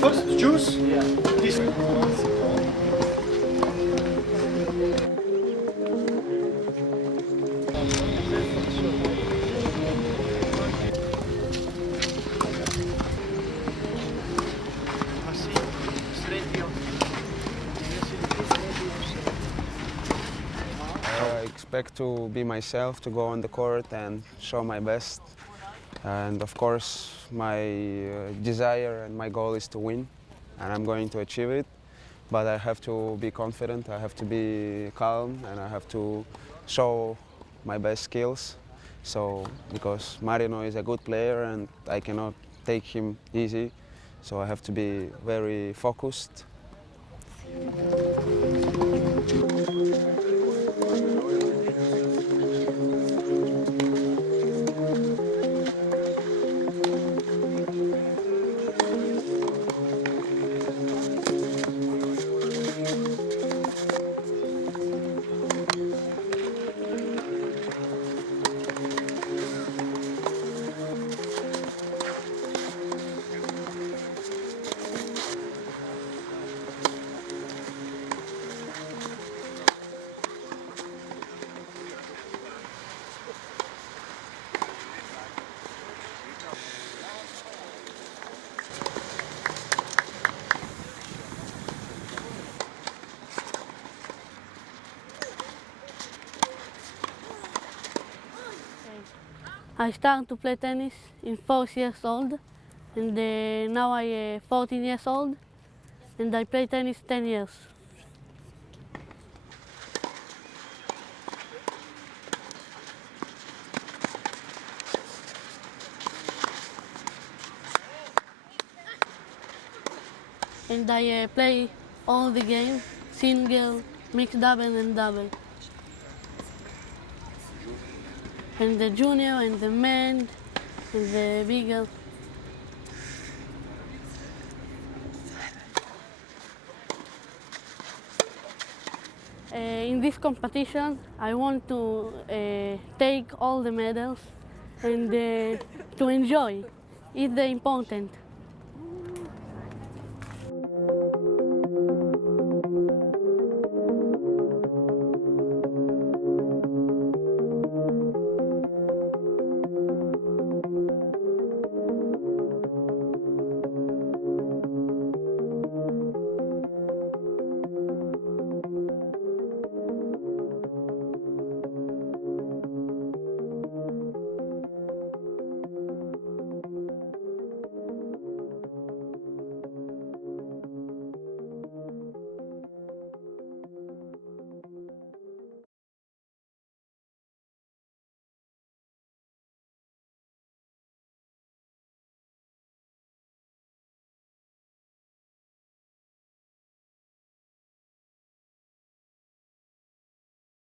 First choose this. I expect to be myself, to go on the court and show my best. And of course, my desire and my goal is to win, and I'm going to achieve it. But I have to be confident, I have to be calm, and I have to show my best skills. So, because Marino is a good player and I cannot take him easy, so I have to be very focused. I started to play tennis in 4 years old, and now I'm 14 years old, and I play tennis 10 years. And I play all the games, single, mixed double and double. And the junior and the men and the bigger. In this competition, I want to take all the medals and to enjoy. It's important.